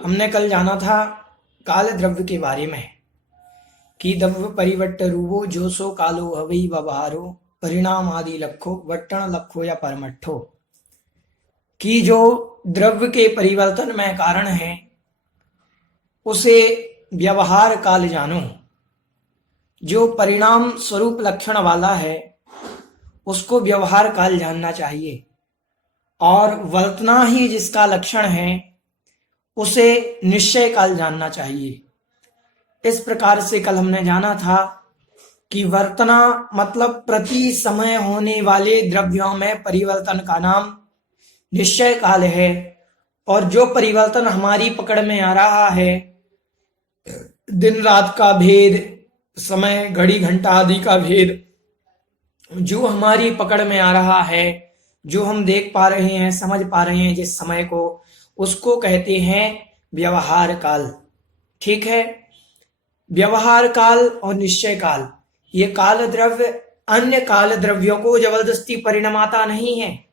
हमने कल जाना था काल द्रव्य के बारे में कि द्रव्य परिवट्ट रूपो जो सो कालो हवई व्यवहारो परिणाम आदि लखो वट्टण लखो या परमट्ठो, कि जो द्रव्य के परिवर्तन में कारण है उसे व्यवहार काल जानो, जो परिणाम स्वरूप लक्षण वाला है उसको व्यवहार काल जानना चाहिए, और वर्तना ही जिसका लक्षण है उसे निश्चय काल जानना चाहिए। इस प्रकार से कल हमने जाना था कि वर्तना मतलब प्रति समय होने वाले द्रव्यों में परिवर्तन का नाम निश्चय काल है, और जो परिवर्तन हमारी पकड़ में आ रहा है, दिन रात का भेद, समय घड़ी घंटा आदि का भेद जो हमारी पकड़ में आ रहा है, जो हम देख पा रहे हैं, समझ पा रहे हैं जिस समय को, उसको कहते हैं व्यवहार काल। ठीक है। व्यवहार काल और निश्चय काल, ये काल द्रव्य अन्य काल द्रव्यों को जबरदस्ती परिणमाता नहीं है,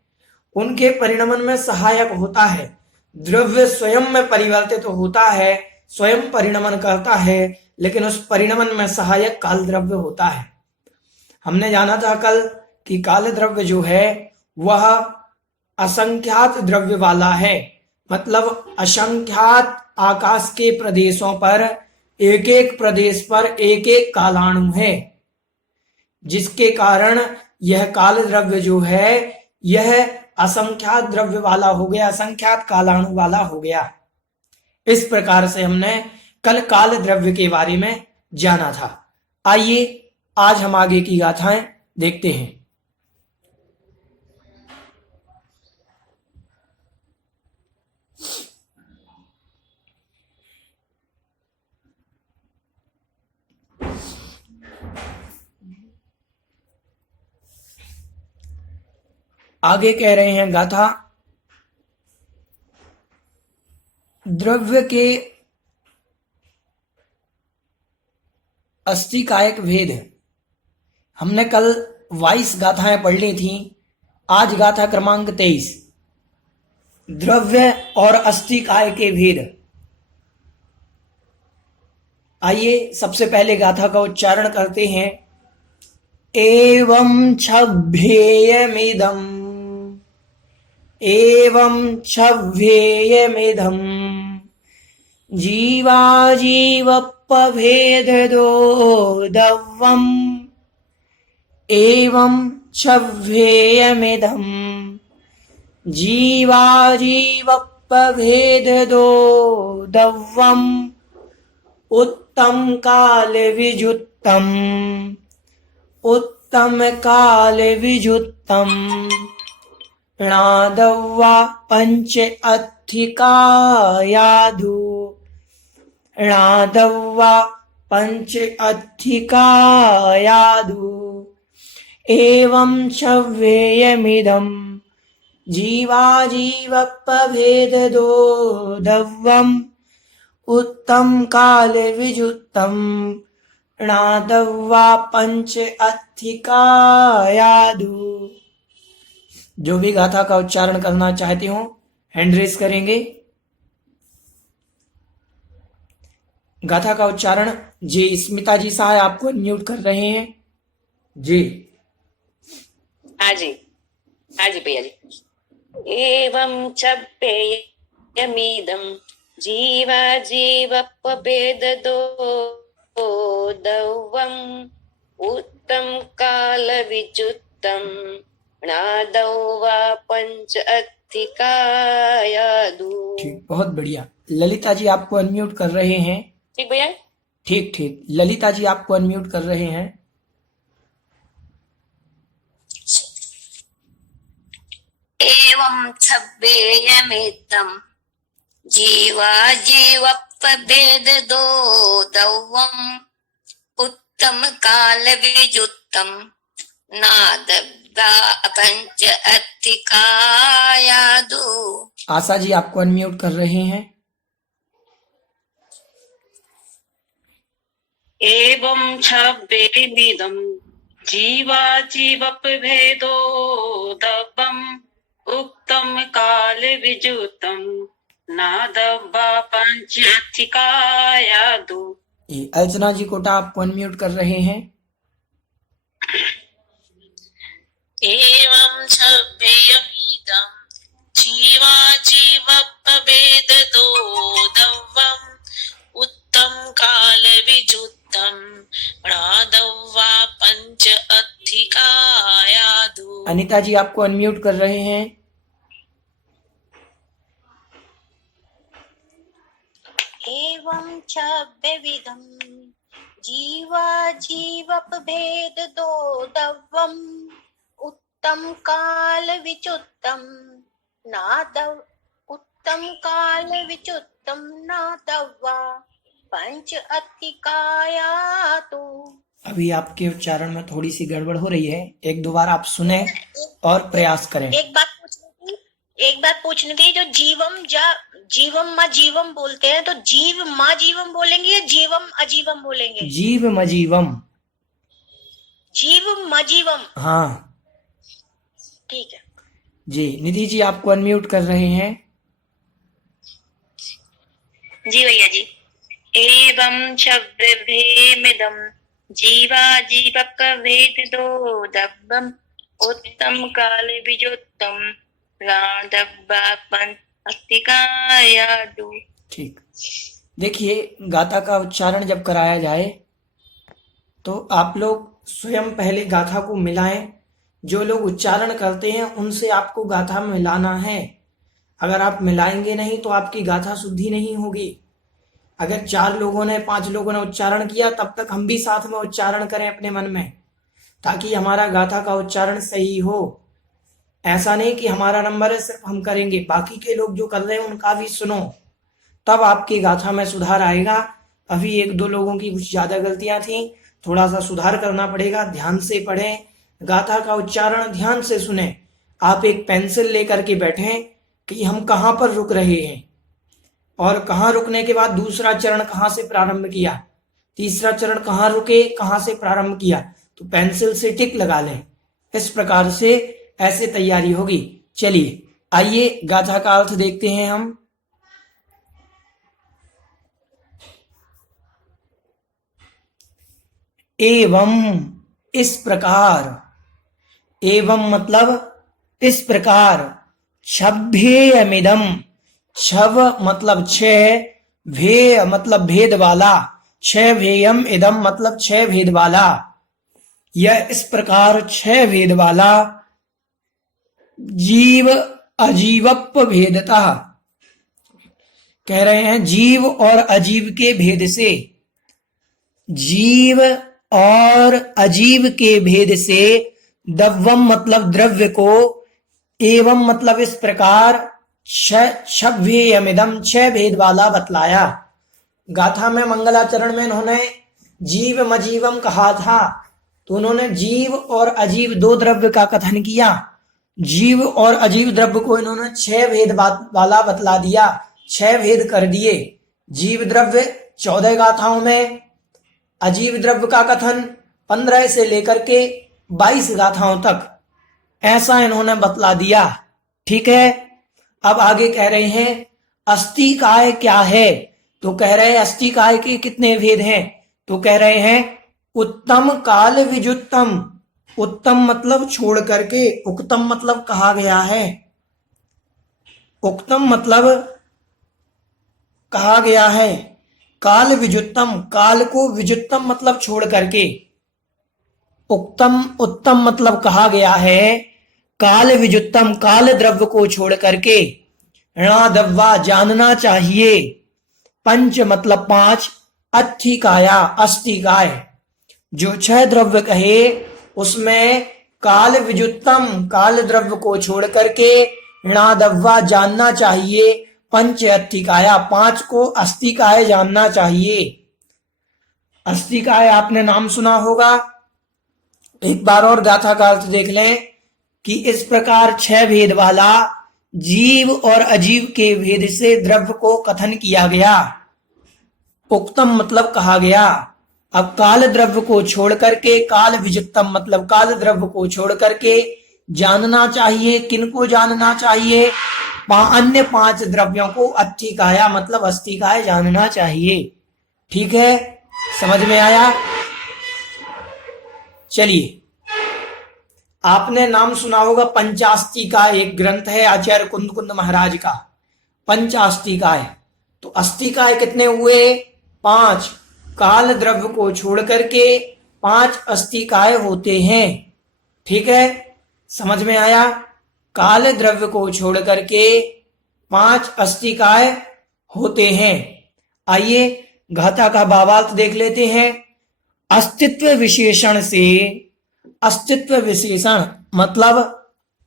उनके परिणमन में सहायक होता है। द्रव्य स्वयं में परिवर्तित तो होता है, स्वयं परिणमन करता है, लेकिन उस परिणमन में सहायक काल द्रव्य होता है। हमने जाना था कल कि काल द्रव्य जो है वह असंख्यात द्रव्य वाला है, मतलब असंख्यात आकाश के प्रदेशों पर एक एक प्रदेश पर एक एक कालाणु है, जिसके कारण यह काल द्रव्य जो है यह असंख्यात द्रव्य वाला हो गया, असंख्यात कालाणु वाला हो गया। इस प्रकार से हमने कल काल द्रव्य के बारे में जाना था। आइए आज हम आगे की गाथाएं देखते हैं। आगे कह रहे हैं गाथा, द्रव्य के अस्थि कायक भेद। हमने कल 22 गाथाएं पढ़ ली थी, आज गाथा क्रमांक 23, द्रव्य और अस्थि काय के भेद। आइए सबसे पहले गाथा का उच्चारण करते हैं। एवं छभ्येयमिदम्, एवं छभ्येयमिदम् जीवाजीवपभेदो दव्वम्, एवं छभ्येयमिदम् जीवाजीवपभेदो दव्वम् उत्तम काल विजुत्तम, उत्तम काल विजुत्तम णादव्वा पंच अधिकायाधु, णादव्वा पंच अधिकायाधु एवं छव्येयमिदम् जीवाजीवपभेदो दव्वम् उत्तम काल विजुत्तम णादव्वा पंच अधिकायाधु। जो भी गाथा का उच्चारण करना चाहते हो हैंड रेस करेंगे। गाथा का उच्चारण जी स्मिता जी साहब आपको अनम्यूट कर रहे हैं जी। हाँ जी, हाँ जी भैया जी। एवं छप्पेयमीदं जीवा जीवपभेदो दव्वम् उत्तम काल विजुत्तम णादव्वा पंच अधिकायाधु। ठीक, बहुत बढ़िया। ललिता जी आपको अनम्यूट कर रहे हैं। ठीक भैया, ठीक ठीक, ललिता जी आपको अनम्यूट कर रहे हैं। एवं छब्बेयमिदं जीवा जीवपभेदो दव्वम् उत्तम काल विजुत्तम नादव्वा पंच अधिकायाधु। आशा जी आपको अनम्यूट कर रहे हैं। एवं छब्बेमिदं जीवा जीवपभेदो दव्वम् उत्तम काल विजुत्तम नादब्बा पंचथिकायादु। ये अर्चना जी कोटा आपको अनम्यूट कर रहे हैं। एवं छव्ययमिदं जीवा जीवपभेदतो दव्वम् उत्तम काल विजुत्तम प्रादव्वा पंच अधिकायादु। अनिता जी आपको अनम्यूट कर रहे हैं। एवं च विविधं जीवा जीवपभेद दो दव्वम् उत्तम काल विचुत्तम नादव उत्तम काल विचुत्तम नादव्वा पंच अतिकायातु। अभी आपके उच्चारण में थोड़ी सी गड़बड़ हो रही है, एक दो बार आप सुने और प्रयास करें। एक बात पूछनी थी, जो जीवम माँ जीवम बोलते हैं, तो जीव माँ जीवम बोलेंगे या जीवम अजीवम बोलेंगे? जीव मजीवम। जीव मजीवम। हाँ ठीक है जी। निधि जी आपको अनम्यूट कर रहे हैं। जी भैया जी। एवं छव्यभेमिदं जीवा जीवपभेदतो दव्वम् उत्तम काल विजुत्तम प्रादव्वा पंच अधिकायादु। ठीक। देखिए, गाथा का उच्चारण जब कराया जाए तो आप लोग स्वयं पहले गाथा को मिलाएं। जो लोग उच्चारण करते हैं उनसे आपको गाथा में मिलाना है। अगर आप मिलाएंगे नहीं तो आपकी गाथा शुद्धि नहीं होगी। अगर 4 लोगों ने 5 लोगों ने उच्चारण किया तब तक हम भी साथ में उच्चारण करें अपने मन में, ताकि हमारा गाथा का उच्चारण सही हो। ऐसा नहीं कि हमारा नंबर है सिर्फ हम करेंगे, बाकी के लोग जो कर रहे हैं उनका भी सुनो, तब आपकी गाथा में सुधार आएगा। अभी 1-2 लोगों की कुछ ज्यादा गलतियां थी, थोड़ा सा सुधार करना पड़ेगा। ध्यान से पढ़ें, गाथा का उच्चारण ध्यान से सुने। आप एक पेंसिल लेकर के बैठें कि हम कहाँ पर रुक रहे हैं और कहाँ रुकने के बाद दूसरा चरण कहाँ से प्रारंभ किया, तीसरा चरण कहाँ रुके, कहाँ से प्रारंभ किया, तो पेंसिल से टिक लगा लें। इस प्रकार से ऐसे तैयारी होगी। चलिए आइए गाथा का अर्थ देखते हैं हम। एवं इस प्रकार, एवं मतलब इस प्रकार, छभ्येयमिदं, छव मतलब 6, भेय मतलब भेद वाला, छभ्येयम इदम मतलब 6 भेद वाला। यह इस प्रकार 6 भेद वाला जीव अजीवप भेदता, कह रहे हैं जीव और अजीव के भेद से, जीव और अजीव के भेद से, दव्वम मतलब द्रव्य को, एवं मतलब इस प्रकार, छभ्येयमिदं 6 भेद वाला बतलाया। गाथा में मंगलाचरण में इन्होंने जीव मजीवम कहा था, तो उन्होंने जीव और अजीव 2 द्रव्य का कथन किया। जीव और अजीव द्रव्य को इन्होंने 6 भेद वाला बतला दिया, 6 भेद कर दिए। जीव द्रव्य 14 गाथाओं में, अजीव द्रव्य का कथन 15 से लेकर के 22 गाथाओं तक, ऐसा इन्होंने बतला दिया। ठीक है। अब आगे कह रहे हैं अस्तिकाय क्या है, तो कह रहे हैं अस्तिकाय के कितने भेद हैं, तो कह रहे हैं उत्तम काल विजुत्तम। उत्तम मतलब छोड़ करके, उक्तम मतलब कहा गया है, उक्तम मतलब कहा गया है। काल विजुत्तम, काल को विजुत्तम मतलब छोड़ करके, उक्तम उत्तम मतलब कहा गया है। काल विजुत्तम, काल द्रव्य को छोड़ करके, णादव्वा जानना चाहिए, पंच मतलब 5, अत्थिकाया अस्तिकाय, जो 6 द्रव्य कहे उसमें काल विजुत्तम काल द्रव्य को छोड़ करके, णादव्वा जानना चाहिए, पंच अत्थिकाया 5 को अस्तिकाय जानना चाहिए। अस्तिकाय आपने नाम सुना होगा। एक बार और गाथा का अर्थ देख लें कि इस प्रकार 6 भेद वाला जीव और अजीव के भेद से द्रव्य को कथन किया गया, उक्तम मतलब कहा गया। अब काल द्रव्य को छोड़ करके, काल विजुत्तम मतलब काल द्रव्य को छोड़ करके जानना चाहिए, किनको जानना चाहिए, अन्य 5 द्रव्यों को अस्थिकाय मतलब अस्थिकाय जानना चाहिए। ठीक है, समझ में आया? चलिए, आपने नाम सुना होगा पंचास्तिकाय, एक ग्रंथ है आचार्य कुंद कुंद महाराज का, पंचास्तिकाय। तो अस्तिकाय कितने हुए? 5। काल द्रव्य को छोड़ करके 5 अस्तिकाय होते हैं। ठीक है, समझ में आया? काल द्रव्य को छोड़ करके 5 अस्तिकाय होते हैं। आइए गाथा का भावार्थ देख लेते हैं। अस्तित्व विशेषण से, अस्तित्व विशेषण मतलब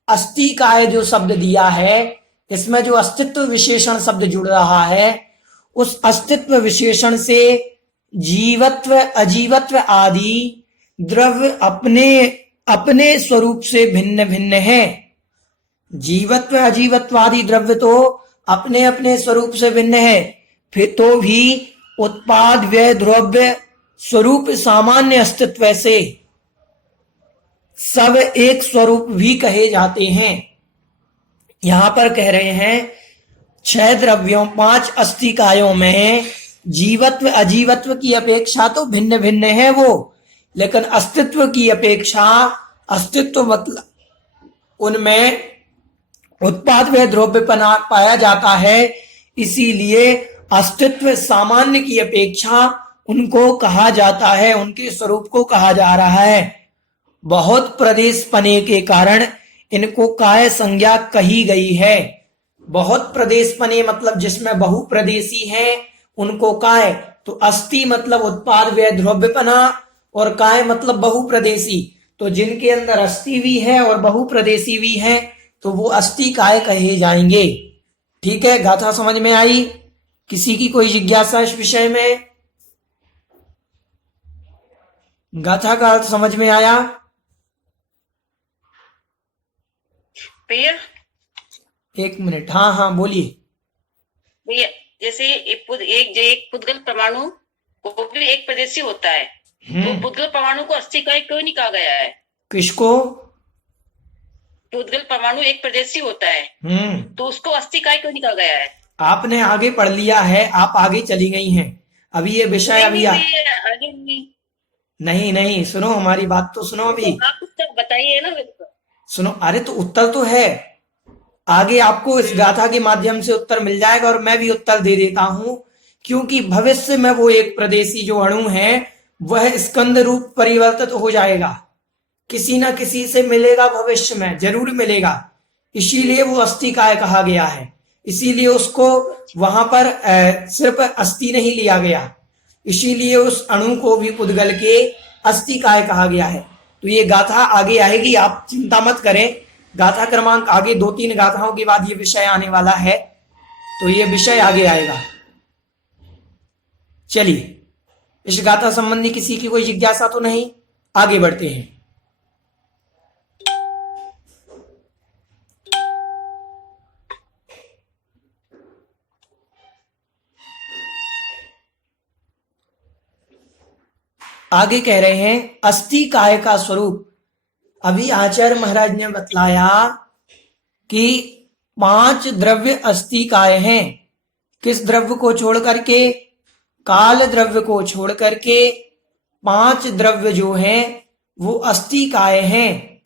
अस्तिकाय जो शब्द दिया है, इसमें जो अस्तित्व विशेषण शब्द जुड़ रहा है, उस अस्तित्व विशेषण से जीवत्व अजीवत्व आदि द्रव्य अपने अपने स्वरूप से भिन्न भिन्न है। जीवत्व अजीवत्व आदि द्रव्य तो अपने अपने स्वरूप से भिन्न है, फिर तो भी उत्पाद व्यय द्रव्य स्वरूप सामान्य अस्तित्व से सब एक स्वरूप भी कहे जाते हैं। यहां पर कह रहे हैं 6 द्रव्यों 5 अस्तिकायों में जीवत्व अजीवत्व की अपेक्षा तो भिन्न भिन्न है वो, लेकिन अस्तित्व की अपेक्षा अस्तित्व मतलब उनमें उत्पाद व द्रव्य पाया जाता है, इसीलिए अस्तित्व सामान्य की अपेक्षा उनको कहा जाता है, उनके स्वरूप को कहा जा रहा है। बहुत प्रदेश पने के कारण इनको काय संज्ञा कही गई है। बहुत प्रदेश पने मतलब जिसमें बहुप्रदेशी है उनको काय। तो अस्थि मतलब उत्पाद व्यय द्रव्यपना और काय मतलब बहुप्रदेशी। तो जिनके अंदर अस्थि भी है और बहुप्रदेशी भी है तो वो अस्थि काय कहे जाएंगे। ठीक है, गाथा समझ में आई? किसी की कोई जिज्ञासा इस विषय में? गाथा का अर्थ समझ में आया? भैया एक मिनट, हाँ हाँ बोलिए। भैया जैसे एक पुद्गल परमाणु वो भी एक प्रदेशी होता है, तो पुद्गल परमाणु को अस्थिकाय क्यों नहीं कहा गया है? किसको? पुद्गल परमाणु एक प्रदेशी होता है, तो उसको अस्थिकाय क्यों नहीं कहा गया है? आपने आगे पढ़ लिया है, आप आगे चली गई हैं। अभी ये विषय अभी आगे नहीं नहीं, सुनो हमारी बात तो सुनो। अभी तो आप उत्तर बताइए ना मेरे को। सुनो, अरे तो उत्तर तो है आगे, आपको इस गाथा के माध्यम से उत्तर मिल जाएगा और मैं भी उत्तर दे देता हूं, क्योंकि भविष्य में वो एक प्रदेशी जो अणु है वह स्कंद रूप परिवर्तित हो जाएगा, किसी ना किसी से मिलेगा, भविष्य में जरूर मिलेगा, इसीलिए वो अस्थिकाय कहा गया है। इसीलिए उसको वहां पर सिर्फ अस्थि नहीं लिया गया, इसीलिए उस अणु को भी पुद्गल के अस्थिकाय कहा गया है। तो ये गाथा आगे आएगी, आप चिंता मत करें। गाथा क्रमांक आगे 2-3 गाथाओं के बाद ये विषय आने वाला है, तो ये विषय आगे आएगा। चलिए, इस गाथा संबंधी किसी की कोई जिज्ञासा तो नहीं? आगे बढ़ते हैं। आगे कह रहे हैं अस्थिकाय का स्वरूप। अभी आचार्य महाराज ने बतलाया कि 5 द्रव्य अस्थिकाय हैं। किस द्रव्य को छोड़ करके? काल द्रव्य को छोड़ करके 5 द्रव्य जो हैं वो अस्थिकाय हैं।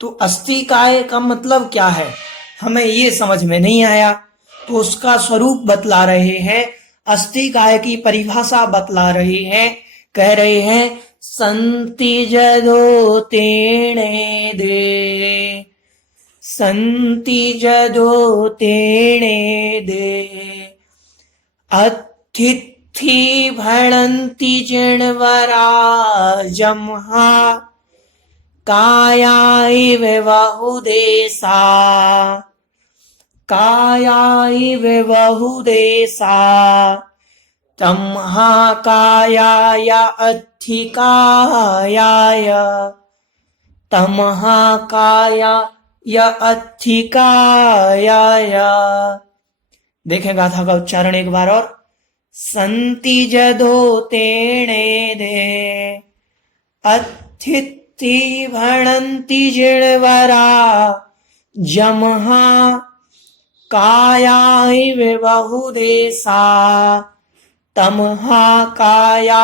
तो अस्थिकाय का मतलब क्या है, हमें ये समझ में नहीं आया, तो उसका स्वरूप बतला रहे हैं, अस्थिकाय की परिभाषा बतला रहे हैं। कह रहे हैं संति जदो तेणे दे, संति जदो तेणे दे, अतिथि भणन्ति जिणवरा जम्हा, कायाइव बहुदेशा, कायाइव बहुदेशा, तमहाकायाय अधिकायाय, तमहाकायाय अधिकायाय। देखें गाथा का उच्चारण एक बार और। संति जदो तेणे दे, अतिथि भणन्ति जिणवरा जमहा, काया इव बहुदेशा तमहा काया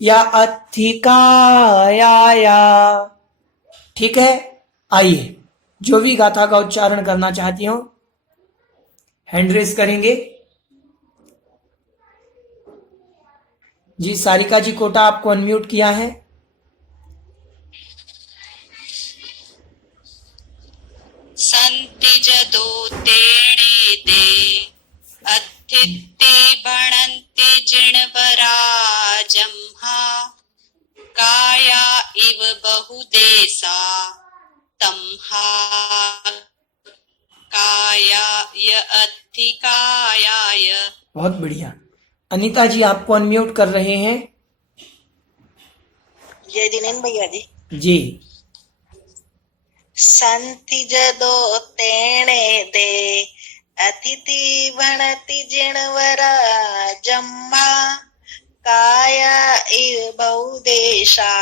या अधिकाया। ठीक है, आइए जो भी गाथा का उच्चारण करना चाहती हो हैंड रेस करेंगे। जी सारिका जी कोटा आपको अनम्यूट किया है। सन्ति जदोतेणे दे अथित्ते भणन्ति जिणवरा जम्हा काया इव बहुदेशा तम्हा कायाय अधिकायाय। बहुत बढ़िया। अनीता जी आपको अनम्यूट कर रहे हैं। जय दिनेन भैया जी। जी संति जदो तेणे दे अतिथि भणति जिणवरा जम्मा काया इव बहुदेशा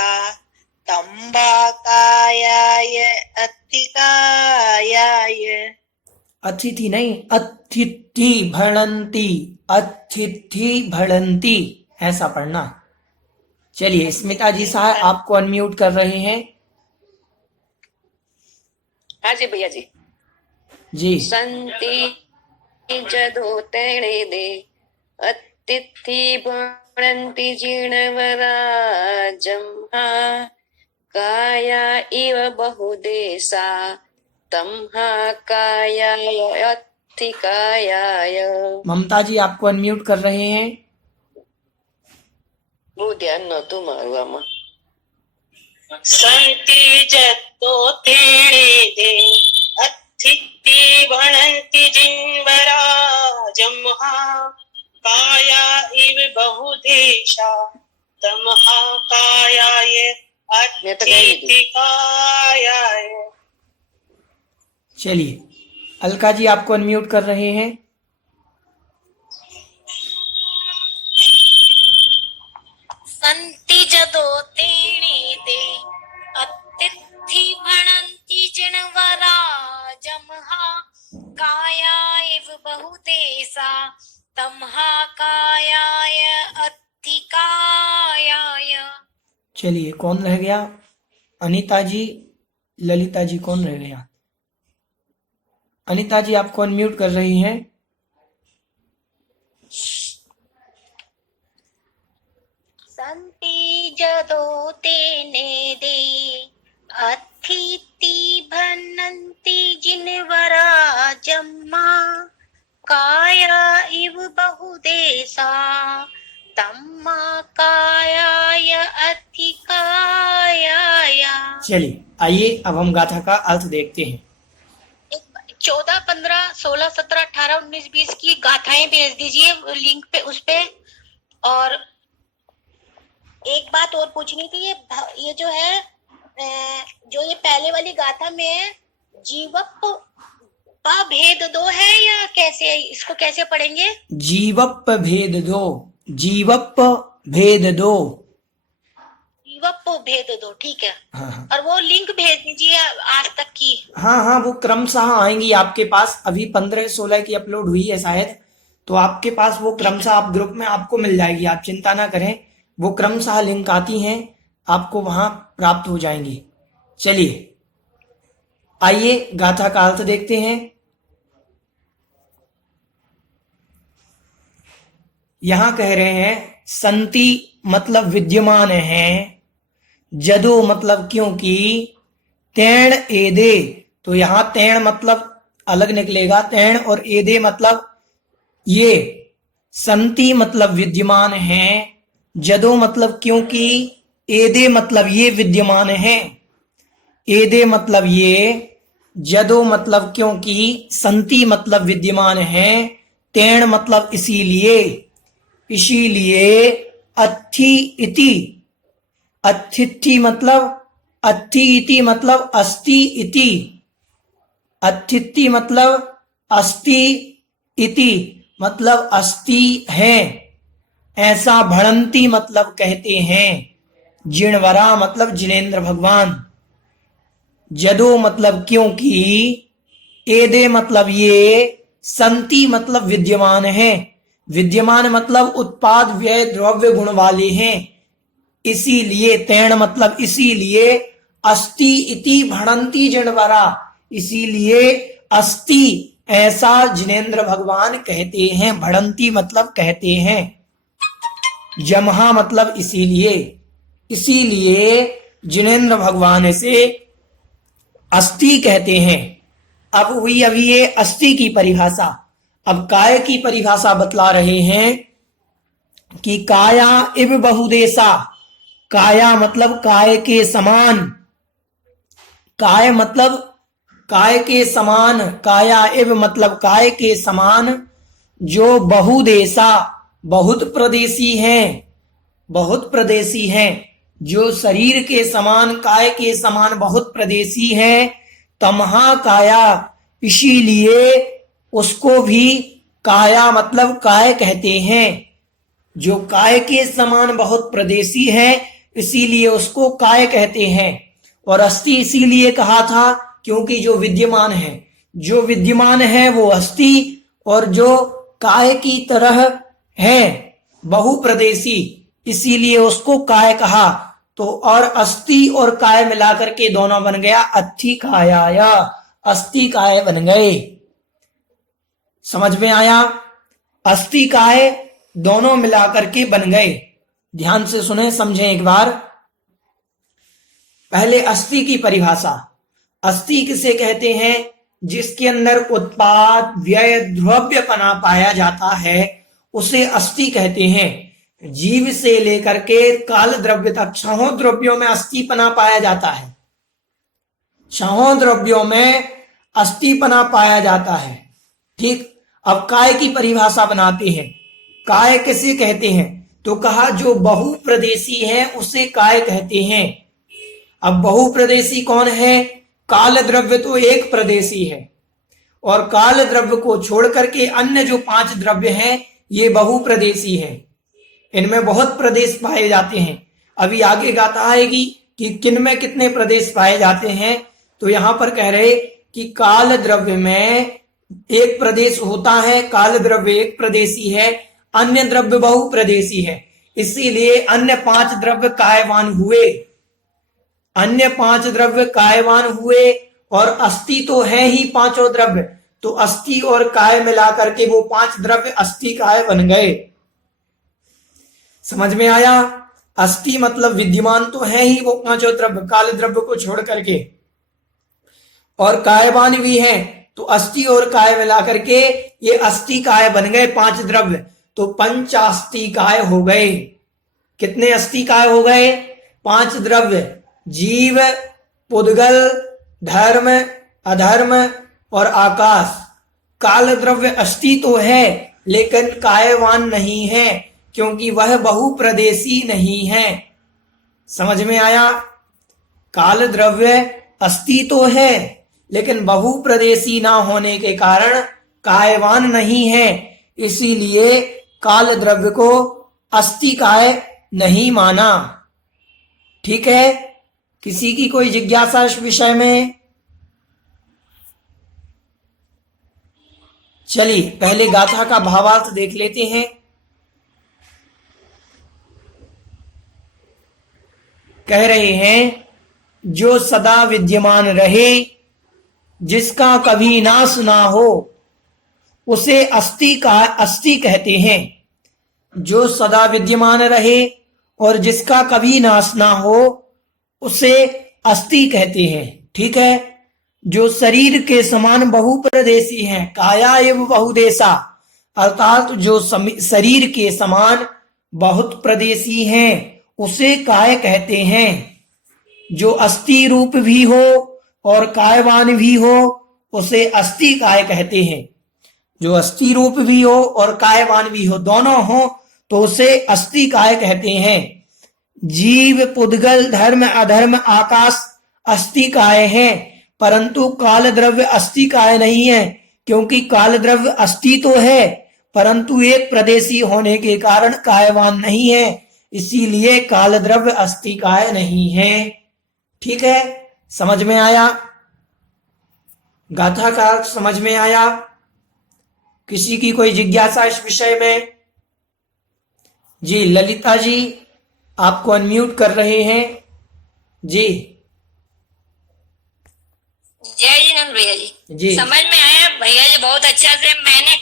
तंबा कायाय अधिकायाय। अतिथि नहीं, अतिथि भणंती, अतिथि भणंती ऐसा पढ़ना। चलिए स्मिता जी साहब आपको अनम्यूट कर रहे हैं। हाँ जी भैया जी। जी संति जदोतेणे दे अतिथि भणन्ति जिणवरा जम्हा काया इव बहुदेशा तम्हा कायाय अधिकायाय। ममता जी आपको अनम्यूट कर रहे हैं। બહુ ધ્યાન નહોતું મારું આમાં. संति जदो तेणे दे अतिथि भणन्ति जिणवरा जम्हा काया इव बहुदेशा तमहा कायाय મેં તો કહી દીધું. अधिकायाय। चलिए अलका जी आपको अनम्यूट कर रहे हैं। संति जदो तेणे दे अतिथि भणन्ति जिणवरा जम्हा काया इव बहुदेशा तम्हा कायाय अधिकायाय। चलिए कौन रह गया? अनीता जी, ललिता जी, कौन रह गया? अनीता जी आपको अनम्यूट कर रही हैं। संति जदो तेने दे अतिथि भणन्ति जिणवरा जम्मा काया इव बहुदेशा तम्मा कायाय अधिकायाय। चलिए आइए अब हम गाथा का अर्थ देखते हैं। 14, 15, 16, 17, 18, 19, 20 की गाथाएं भेज दीजिए लिंक पे, उस पे। और एक बात और पूछनी थी, ये जो है जो ये पहले वाली गाथा में है, जीवप का भेद दो है या कैसे, इसको कैसे पढ़ेंगे? जीवप भेद दो, जीवप भेद दो। जीवप भेद दो, ठीक है। हाँ हाँ और वो लिंक भेज दीजिए आज तक की। हाँ हाँ वो क्रमशः आएंगी आपके पास। अभी 15-16 की अपलोड हुई है शायद, तो आपके पास वो क्रमशः आप ग्रुप में आपको मिल जाएगी, आप चिंता ना करें। वो क्रमशः लिंक आती हैं, आपको वहां प्राप्त हो जाएंगी। चलिए आइए गाथा का अर्थ देखते हैं। यहां कह रहे हैं संति मतलब विद्यमान है, जदो मतलब क्योंकि, तेण एदे, तो यहां तेण मतलब अलग निकलेगा, तेण और एदे मतलब ये। संति मतलब विद्यमान है, जदो मतलब क्योंकि, एदे मतलब ये विद्यमान है। एदे मतलब ये, जदो मतलब क्योंकि, संति मतलब विद्यमान है, तेण मतलब इसीलिए, इसीलिए। अथि इति, अथिथि मतलब, अथि इति मतलब अस्ति इति, अथिथि मतलब अस्ति इति मतलब अस्ति है, ऐसा भणंती मतलब कहते हैं। जिणवरा मतलब जिनेन्द्र भगवान। जदो मतलब क्योंकि, एदे मतलब ये, संति मतलब विद्यमान है, विद्यमान मतलब उत्पाद व्यय द्रव्य गुण वाले हैं, इसीलिए तेण मतलब इसीलिए, अस्ति इति भणंति जिणवरा, इसीलिए अस्ति ऐसा जिनेन्द्र भगवान कहते हैं, भणंति मतलब कहते हैं, जमहा मतलब इसीलिए, इसीलिए जिनेन्द्र भगवान से अस्ति कहते हैं। अब हुई अभी ये अस्ति की परिभाषा। अब काय की परिभाषा बतला रहे हैं कि काया इव बहुदेशा, काया मतलब काय के समान, काय मतलब काय के समान, काया इव मतलब काय के समान, जो बहुदेशा बहुत प्रदेशी हैं, बहुत प्रदेशी हैं, जो शरीर के समान काय के समान बहुत प्रदेशी हैं, तमहा काया, इसीलिए उसको भी काया मतलब काय कहते हैं। जो काय के समान बहुत प्रदेशी है इसीलिए उसको काय कहते हैं। और अस्ति इसीलिए कहा था क्योंकि जो विद्यमान है, जो विद्यमान है वो अस्ति, और जो काय की तरह है बहुप्रदेशी इसीलिए उसको काय कहा। तो और अस्ति और काय मिलाकर के दोनों बन गया अस्थि काया, अस्ति काय बन गए। समझ में आया? अस्ति काय दोनों मिलाकर के बन गए। ध्यान से सुने, समझें एक बार। पहले अस्ति की परिभाषा। अस्ति किसे कहते हैं? जिसके अंदर उत्पाद व्यय द्रव्यपना पाया जाता है उसे अस्ति कहते हैं। जीव से लेकर के काल द्रव्य तक छहों द्रव्यों में अस्थिपना पाया जाता है, छहों द्रव्यों में अस्थिपना पाया जाता है। ठीक। अब काय की परिभाषा बनाते हैं। काय किसे कहते हैं? तो कहा जो बहुप्रदेशी है उसे काय कहते हैं। अब बहुप्रदेशी कौन है? काल द्रव्य तो एक प्रदेशी है, और काल द्रव्य को छोड़ करके अन्य जो 5 द्रव्य हैं ये बहुप्रदेशी है। इनमें बहुत प्रदेश पाए जाते हैं। अभी आगे गाथा आएगी कि किन में कितने प्रदेश पाए जाते हैं। तो यहां पर कह रहे कि काल द्रव्य में एक प्रदेश होता है, काल द्रव्य एक प्रदेशी है, अन्य द्रव्य बहुप्रदेशी है, इसीलिए अन्य 5 द्रव्य कायवान हुए, अन्य 5 द्रव्य कायवान हुए। और अस्ति तो है ही 5 द्रव्य, तो अस्ति और काय मिलाकर के वो 5 द्रव्य अस्ति काय बन गए। समझ में आया? अस्ति मतलब विद्यमान तो है ही वो 5 द्रव्य काल द्रव्य को छोड़ करके, और कायवान भी है, तो अस्ति और काय मिलाकर के ये अस्ति काय बन गए 5 द्रव्य। तो पंचास्ति काय हो गए। कितने अस्ति काय हो गए? 5 द्रव्य, जीव, पुद्गल, धर्म, अधर्म और आकाश। काल द्रव्य अस्ति तो है लेकिन कायवान नहीं है क्योंकि वह बहुप्रदेशी नहीं है। समझ में आया? काल द्रव्य अस्ति तो है लेकिन बहुप्रदेशी ना होने के कारण कायवान नहीं है, इसीलिए काल द्रव्य को अस्ति काय नहीं माना। ठीक है? किसी की कोई जिज्ञासा इस विषय में? चलिए पहले गाथा का भावार्थ देख लेते हैं। कह रहे हैं जो सदा विद्यमान रहे, जिसका कभी नाश ना हो, उसे अस्ति का अस्ति कहते हैं। जो सदा विद्यमान रहे और जिसका कभी नाश ना हो उसे अस्ति कहते हैं। ठीक है? जो शरीर के समान बहुप्रदेशी हैं, काया एवं बहुदेशा, अर्थात जो शरीर के समान बहुत प्रदेशी हैं उसे काय कहते हैं। जो अस्ति रूप भी हो और कायवान भी हो उसे अस्ति काय कहते हैं। जो अस्ति रूप भी हो और कायवान भी हो, दोनों हो, तो उसे अस्ति काय कहते हैं। जीव, पुद्गल, धर्म, अधर्म, आकाश अस्ति काय है, परंतु काल द्रव्य अस्ति काय नहीं है क्योंकि काल द्रव्य अस्ति तो है परंतु एक प्रदेशी होने के कारण कायवान नहीं है, इसीलिए काल द्रव्य अस्ति काय नहीं है। ठीक है? समझ में आया? गाथा का समझ में आया? किसी की कोई जिज्ञासा इस विषय में? जी ललिता जी, आपको अनम्यूट कर रहे हैं जी। जय जिनेंद्र भैया जी। जी, समझ में आया भैया जी बहुत अच्छा से। मैंने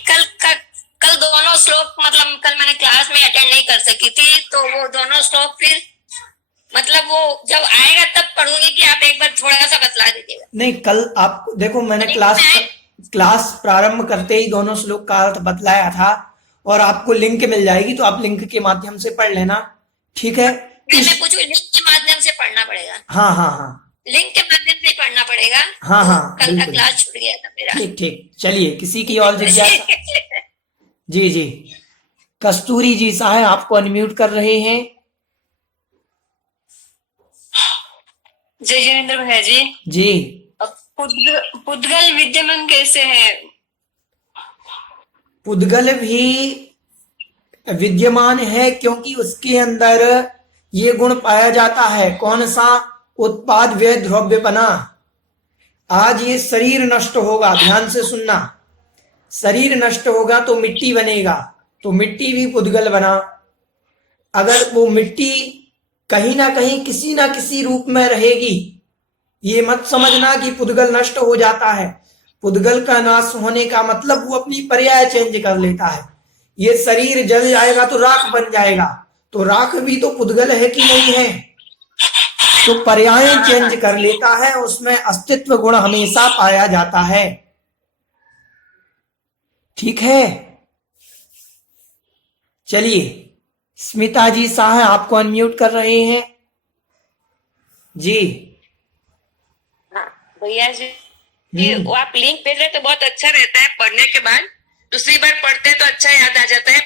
कल दोनों श्लोक, मतलब कल मैंने क्लास में अटेंड नहीं कर सकी थी, तो वो दोनों श्लोक फिर मतलब वो जब आएगा तब पढ़ूंगी कि आप एक बार थोड़ा सा बतला दीजिएगा। नहीं, कल आप देखो, मैंने क्लास प्रारंभ करते ही दोनों श्लोक का अर्थ बतलाया था, और आपको लिंक मिल जाएगी, तो आप लिंक के माध्यम से पढ़ लेना, ठीक है? मैं पूछूं, लिंक के माध्यम से पढ़ना पड़ेगा? हाँ हाँ हाँ, लिंक के माध्यम से ही पढ़ना पड़ेगा। हाँ हाँ, कल का बिल्कुल। क्लास छूट गया था मेरा। ठीक ठीक, चलिए किसी की और जिज्ञासा? जी जी, कस्तूरी जी साहब आपको अनम्यूट कर रहे हैं। जय जिनेंद्र भैया जी। जी, पुद्गल विद्यमान कैसे है? पुद्गल भी विद्यमान है, क्योंकि उसके अंदर ये गुण पाया जाता है। कौन सा? उत्पाद व्यय द्रव्यपना। आज ये शरीर नष्ट होगा, ध्यान से सुनना, शरीर नष्ट होगा तो मिट्टी बनेगा, तो मिट्टी भी पुद्गल बना। अगर वो मिट्टी कहीं ना कहीं किसी ना किसी रूप में रहेगी, ये मत समझना कि पुद्गल नष्ट हो जाता है। पुद्गल का नाश होने का मतलब वो अपनी पर्याय चेंज कर लेता है। ये शरीर जल जाएगा तो राख बन जाएगा, तो राख भी तो पुद्गल है कि नहीं है? तो पर्याय चेंज कर लेता है, उसमें अस्तित्व गुण हमेशा पाया जाता है, ठीक है? चलिए, स्मिता जी साहब आपको अनम्यूट कर रहे हैं जी। भैया जी, वो आप लिंक भेज रहे तो बहुत अच्छा रहता है, पढ़ने के बाद दूसरी बार पढ़ते तो अच्छा याद आ जाता है।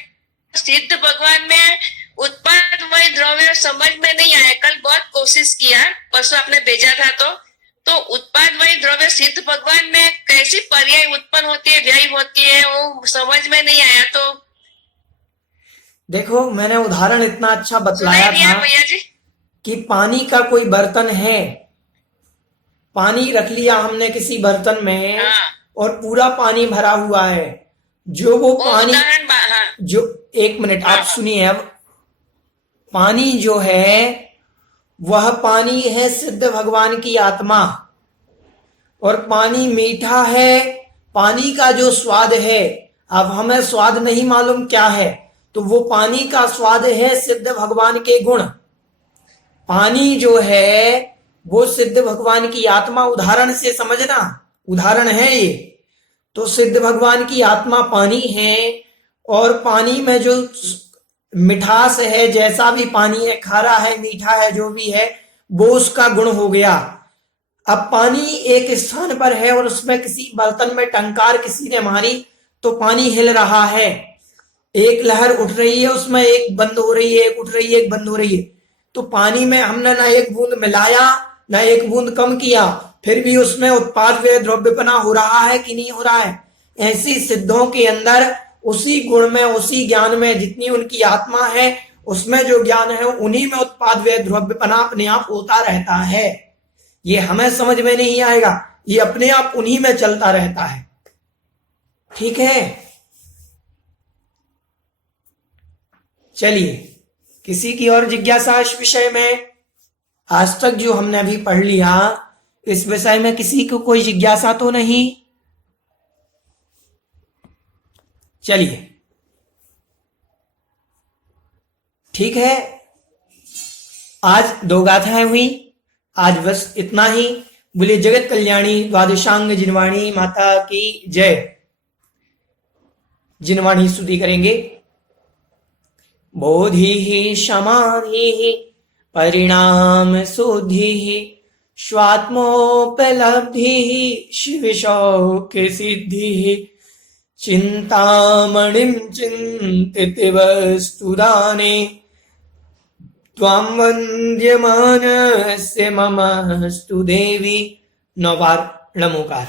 सिद्ध भगवान में उत्पाद वही द्रव्य समझ में नहीं आया, कल बहुत कोशिश किया, परसों आपने भेजा था तो उत्पाद वही द्रव्य सिद्ध भगवान में कैसी पर्याय उत्पन्न होती है, व्यय होती है, वो समझ में नहीं आया। तो देखो, मैंने उदाहरण इतना अच्छा बतलाया था भैया जी कि पानी का कोई बर्तन है, पानी रख लिया हमने किसी बर्तन में, हाँ। और पूरा पानी भरा हुआ है, जो वो पानी जो, एक मिनट आप सुनिए, अब पानी जो है वह पानी है सिद्ध भगवान की आत्मा, और पानी मीठा है, पानी का जो स्वाद है, अब हमें स्वाद नहीं मालूम क्या है, तो वो पानी का स्वाद है सिद्ध भगवान के गुण। पानी जो है वो सिद्ध भगवान की आत्मा, उदाहरण से समझना, उदाहरण है ये। तो सिद्ध भगवान की आत्मा पानी है, और पानी में जो मिठास है, जैसा भी पानी है, खारा है, मीठा है, जो भी है, वो उसका गुण हो गया। अब पानी एक स्थान पर है और उसमें किसी बर्तन में टंकार किसी ने मारी तो पानी हिल रहा है, एक लहर उठ रही है, उसमें एक बंद हो रही है, एक उठ रही है, एक बंद हो रही है। तो पानी में हमने ना एक बूंद मिलाया ना एक बूंद कम किया, फिर भी उसमें उत्पाद व्यय द्रव्यपना हो रहा है कि नहीं हो रहा है? ऐसी सिद्धों के अंदर उसी गुण में, उसी ज्ञान में, जितनी उनकी आत्मा है उसमें जो ज्ञान है, उन्हीं में उत्पाद व्यय द्रव्यपना अपने आप होता रहता है। ये हमें समझ में नहीं आएगा, ये अपने आप उन्हीं में चलता रहता है, ठीक है? चलिए, किसी की और जिज्ञासा इस विषय में? आज तक जो हमने अभी पढ़ लिया, इस विषय में किसी को कोई जिज्ञासा तो नहीं? चलिए, ठीक है, आज 2 गाथाएं हुई, आज बस इतना ही। बोले जगत कल्याणी द्वादशांग जिनवाणी माता की जय। जिनवाणी स्तुति करेंगे। बोधि समाधि परिणाम शुद्धि स्वात्मोपलब्धि शिव शौक सिद्धि चिंतामणिं चिंतित वस्तुदाने त्वां वन्द्यमानस्य मम स्तु देवी। 9 बार नमोकार।